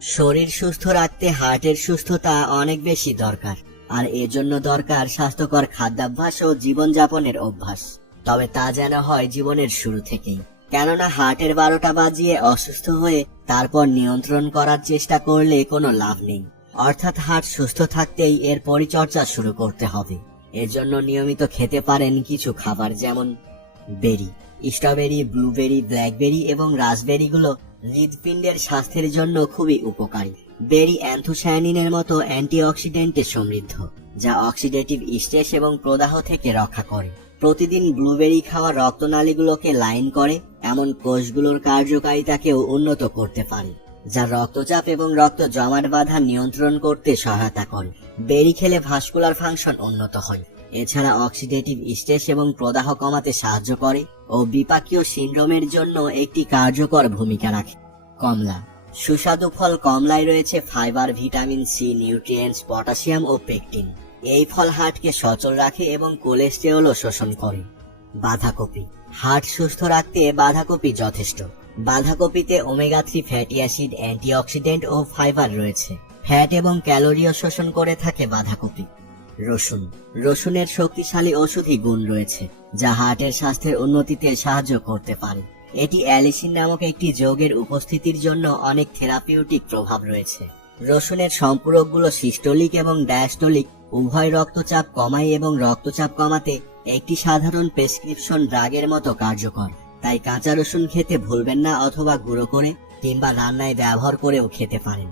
শরীর সুস্থ রাখতে হার্টের সুস্থতা অনেক বেশি দরকার, আর এজন্য দরকার স্বাস্থ্যকর খাদ্যাভ্যাস ও জীবনযাপনের অভ্যাস। তবে তা যেন হয় জীবনের শুরু থেকেই, কেননা হার্টের 12টা বাজিয়ে অসুস্থ হয়ে তারপর নিয়ন্ত্রণ করার চেষ্টা করলে কোনো লাভ নেই। অর্থাৎ হার্ট সুস্থ থাকতেই এর পরিচর্যা শুরু করতে হবে। এজন্য নিয়মিত খেতে পারেন কিছু খাবার, যেমন বেরি, স্ট্রবেরি, ব্লুবেরি, ব্ল্যাকবেরি এবং রাসবেরিগুলো হৃদপিণ্ডের স্বাস্থ্যের জন্য খুবই উপকারী। বেরি অ্যান্থোসায়ানিনের মতো অ্যান্টিঅক্সিডেন্টে সমৃদ্ধ, যা অক্সিডেটিভ স্ট্রেস এবং প্রদাহ থেকে রক্ষা করে। প্রতিদিন ব্লুবেরি খাওয়া রক্তনালীগুলোকে লাইন করে এমন কোষগুলোর কার্যকারিতাকেও উন্নত করতে পারে, যা রক্তচাপ এবং রক্ত জমাট বাঁধা নিয়ন্ত্রণ করতে সহায়তা করে। বেরি খেলে ভাস্কুলার ফাংশন উন্নত হয়। এছাড়া অক্সিডেটিভ স্ট্রেস এবং প্রদাহ কমাতে সাহায্য করে ও বিপাকীয় সিন্ড্রোমের জন্য একটি কার্যকর ভূমিকা রাখে। কমলা, সুস্বাদু ফল কমলায় রয়েছে fibre, vitamin C, nutrients, potassium ও পেকটিন। এই ফল হার্টকে সচল রাখে এবং কোলেস্টেরলও শোষণ করে। বাঁধাকপি, হার্ট সুস্থ রাখতে বাঁধাকপি যথেষ্ট। বাঁধাকপিতে ওমেগা 3 ফ্যাটি অ্যাসিড, অ্যান্টিঅক্সিডেন্ট ও ফাইবার রয়েছে। ফ্যাট এবং ক্যালোরিও শোষণ করে থাকে বাঁধাকপি। রসুন, রসুনের শক্তিশালী ঔষধি গুণ রয়েছে, যা হার্টের স্বাস্থ্যের উন্নতিতে সাহায্য করতে পারে। এটি অ্যালিসিন নামক একটি যৌগের উপস্থিতির জন্য অনেক থেরাপিউটিক প্রভাব রয়েছে। রসুনের সম্পূরকগুলো সিস্টোলিক এবং ডায়াস্টোলিক উভয় রক্তচাপ কমায় এবং রক্তচাপ কমাতে একটি সাধারণ প্রেসক্রিপশন ড্রাগের মতো কার্যকর। তাই কাঁচা রসুন খেতে ভুলবেন না, অথবা গুঁড়ো করে কিংবা রান্নায় ব্যবহার করেও খেতে পারেন।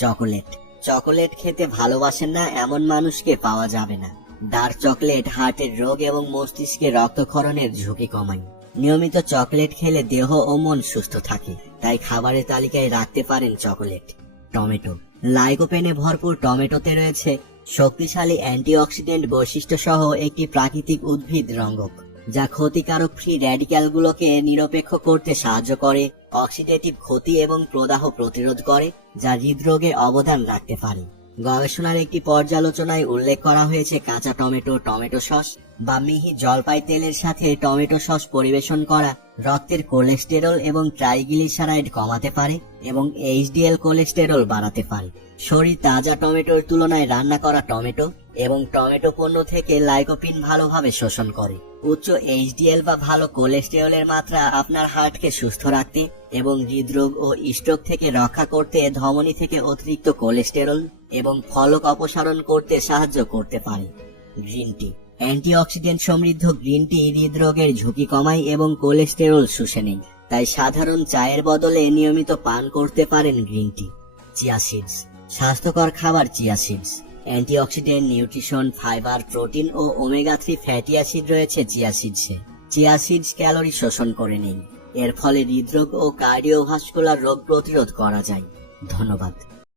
চকোলেট, চকোলেট খেতে ভালোবাসেন না এমন মানুষকে পাওয়া যাবে না। ডার্ক চকলেট হার্টের রোগ এবং মস্তিষ্কে রক্তক্ষরণের ঝুঁকি কমায়। নিয়মিত চকলেট খেলে দেহ ও মন সুস্থ থাকে, তাই খাবারের তালিকায় রাখতে পারেন চকোলেট। টমেটো, লাইকোপেনে ভরপুর টমেটোতে রয়েছে শক্তিশালী অ্যান্টিঅক্সিডেন্ট বৈশিষ্ট্য সহ একটি প্রাকৃতিক উদ্ভিদ রঙ্গক, যা ক্ষতিকারক ফ্রি র্যাডিক্যালগুলোকে নিরপেক্ষ করতে সাহায্য করে, অক্সিডেটিভ ক্ষতি এবং প্রদাহ প্রতিরোধ করে, যা হৃদরোগে অবদান রাখতে পারে। গবেষণার একটি পর্যালোচনায় উল্লেখ করা হয়েছে কাঁচা টমেটো, টমেটো সস বা মিহি জলপাই তেলের সাথে টমেটো সস পরিবেশন করা রক্তের কোলেস্টেরল এবং ট্রাইগ্লিসারাইড কমাতে পারে এবং এইচডিএল কোলেস্টেরল বাড়াতে পারে। শরীর তাজা টমেটোর তুলনায় রান্না করা টমেটো এবং টমেটো পণ্য থেকে লাইকোপিন ভালোভাবে শোষণ করে। উচ্চ এইচডিএল বা ভালো কোলেস্টেরলের মাত্রা আপনার হার্টকে সুস্থ রাখতে এবং হৃদরোগ ও স্ট্রোক থেকে রক্ষা করতে ধমনী থেকে অতিরিক্ত কোলেস্টেরল এবং ফলক অপসারণ করতে সাহায্য করতে পারে। গ্রিন টি, অ্যান্টিঅক্সিডেন্ট সমৃদ্ধ গ্রিন টি হৃদরোগের ঝুঁকি কমায় এবং কোলেস্টেরল শুষে নেয়, তাই সাধারণ চায়ের বদলে নিয়মিত পান করতে পারেন গ্রিন টি। চিয়া সিডস, স্বাস্থ্যকর খাবার chia seeds. Antioxidant, nutrition, fibre, protein ও ওমেগা 3 ফ্যাটি অ্যাসিড রয়েছে চিয়া সিডসে। চিয়া সিডস ক্যালোরি শোষণ করে নেই, এর ফলে হৃদরোগ ও কার্ডিওভাস্কুলার রোগ প্রতিরোধ করা যায়। ধন্যবাদ।